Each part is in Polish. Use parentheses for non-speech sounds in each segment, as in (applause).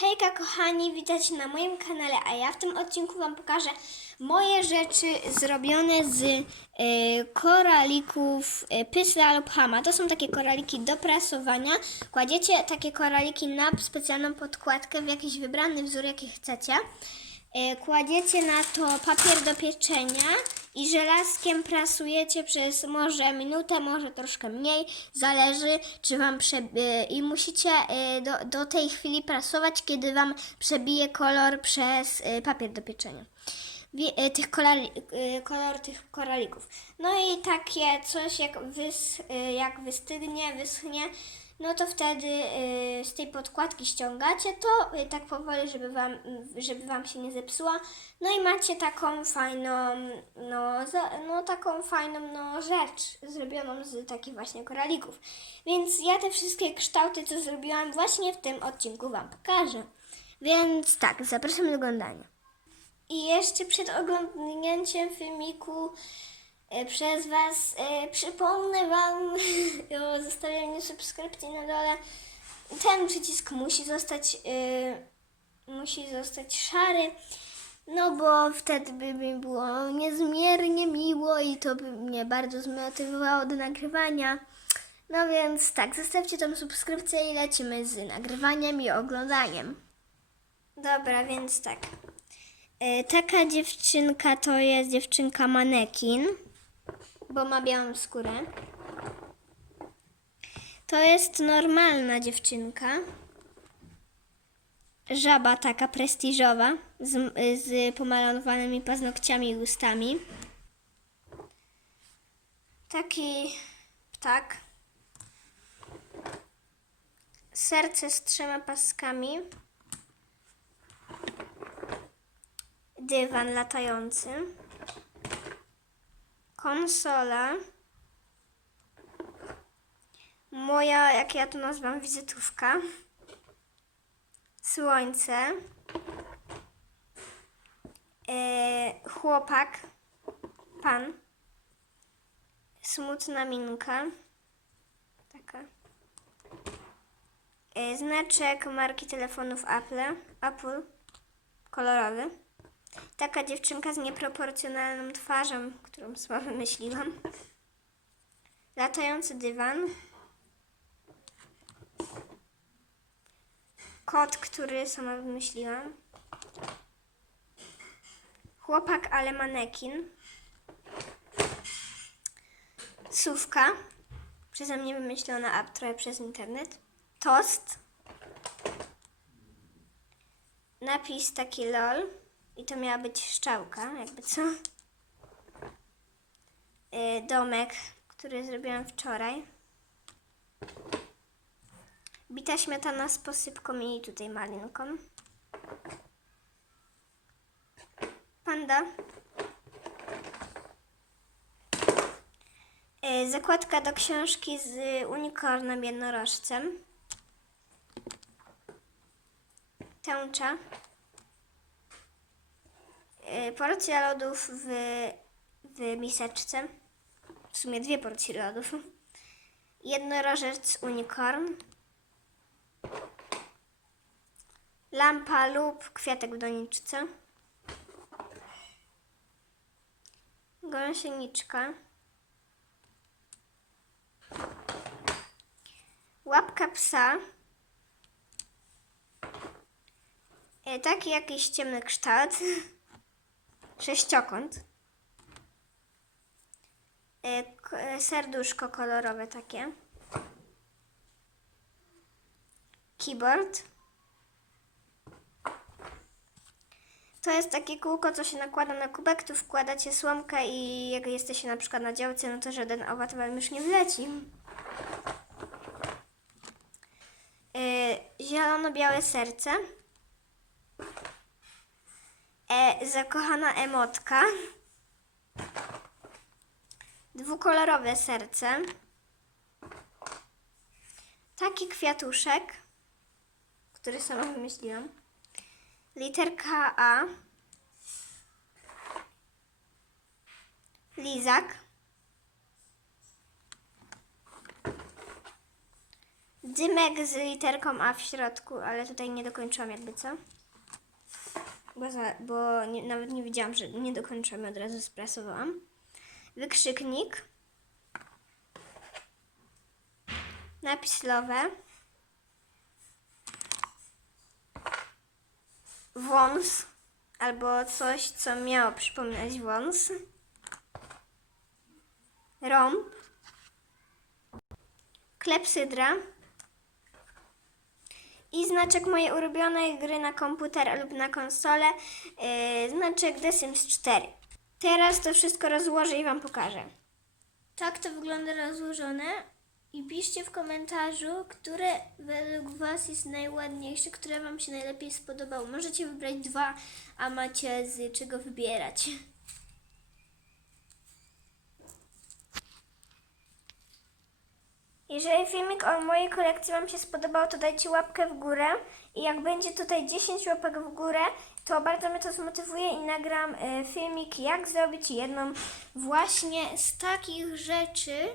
Hejka kochani, witajcie na moim kanale, a ja w tym odcinku Wam pokażę moje rzeczy zrobione z y, koralików y, Pysla lub Hama. To są takie koraliki do prasowania. Kładziecie takie koraliki na specjalną podkładkę w jakiś wybrany wzór, jaki chcecie. Y, kładziecie na to papier do pieczenia i żelazkiem prasujecie przez może minutę, może troszkę mniej, zależy czy wam prze... y, i musicie y, do, do tej chwili prasować, kiedy wam przebije kolor przez y, papier do pieczenia. Tych kolor tych koralików. No i takie coś jak, wys, jak wystygnie, wyschnie, no to wtedy y, z tej podkładki ściągacie to y, tak powoli, żeby wam, żeby wam się nie zepsuła. No i macie taką fajną, no, no taką fajną no, rzecz zrobioną z takich właśnie koralików. Więc ja te wszystkie kształty, co zrobiłam właśnie w tym odcinku wam pokażę. Więc tak, zapraszam do oglądania. I jeszcze przed oglądnięciem filmiku przez Was e, przypomnę Wam (laughs) o zostawieniu subskrypcji na dole. Ten przycisk musi zostać, e, musi zostać szary, no bo wtedy by mi było niezmiernie miło i to by mnie bardzo zmotywowało do nagrywania. No więc tak, zostawcie tą subskrypcję i lecimy z nagrywaniem i oglądaniem. Dobra, więc tak. E, Taka dziewczynka to jest dziewczynka manekin, bo ma białą skórę. To jest normalna dziewczynka. Żaba taka prestiżowa, z, z pomalowanymi paznokciami i ustami. Taki ptak. Serce z trzema paskami. dywan latający, konsola, moja, jak ja to nazywam, wizytówka, słońce, e, chłopak, pan, smutna minka, taka, e, znaczek marki telefonów Apple, Apple, kolorowy. Taka dziewczynka z nieproporcjonalną twarzą, którą sama wymyśliłam. Latający dywan. Kot, który sama wymyśliłam. Chłopak, ale manekin. Sówka. Przeze mnie wymyślona, a trochę przez internet. Tost. Napis taki lol. I to miała być szczałka, jakby co. Yy, domek, który zrobiłam wczoraj. Bita śmietana z posypką i tutaj malinką. Panda. Yy, zakładka do książki z unikornem jednorożcem. Tęcza. Y, porcja lodów w, w miseczce. W sumie dwie porcje lodów. (laughs) Jednorożec unicorn. Lampa lub kwiatek w doniczce. Gąsieniczka. Łapka psa. Y, Taki jakiś ciemny kształt. (laughs) sześciokąt. E, e, Serduszko kolorowe takie. Keyboard. To jest takie kółko, co się nakłada na kubek, tu wkładacie słomkę i jak jesteście na przykład na działce, no to żaden owad wam już nie wleci. E, Zielono-białe serce. E, zakochana emotka. Dwukolorowe serce. Taki kwiatuszek, który sama wymyśliłam. Literka A. Lizak. dymek z literką A w środku, ale tutaj nie dokończyłam jakby co. Bo, za, bo nie, nawet nie wiedziałam, że nie dokończyłam od razu sprasowałam. Wykrzyknik. Napis love. Wąs. Albo coś, co miało przypominać wąs. Rąb. Klepsydra. I znaczek mojej ulubionej gry na komputer lub na konsolę. Yy, znaczek The Sims 4. Teraz to wszystko rozłożę i Wam pokażę. Tak to wygląda rozłożone. I piszcie w komentarzu, które według Was jest najładniejsze, które Wam się najlepiej spodobało. Możecie wybrać dwa, a macie z czego wybierać. Jeżeli filmik o mojej kolekcji Wam się spodobał, to dajcie łapkę w górę. I jak będzie tutaj 10 łapek w górę, to bardzo mnie to zmotywuje i nagram y, filmik, jak zrobić jedną właśnie z takich rzeczy.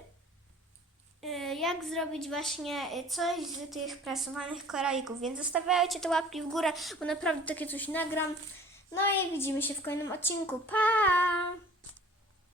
Y, Jak zrobić właśnie y, coś z tych prasowanych koralików. Więc zostawiajcie te łapki w górę, bo naprawdę takie coś nagram. No i widzimy się w kolejnym odcinku. Pa!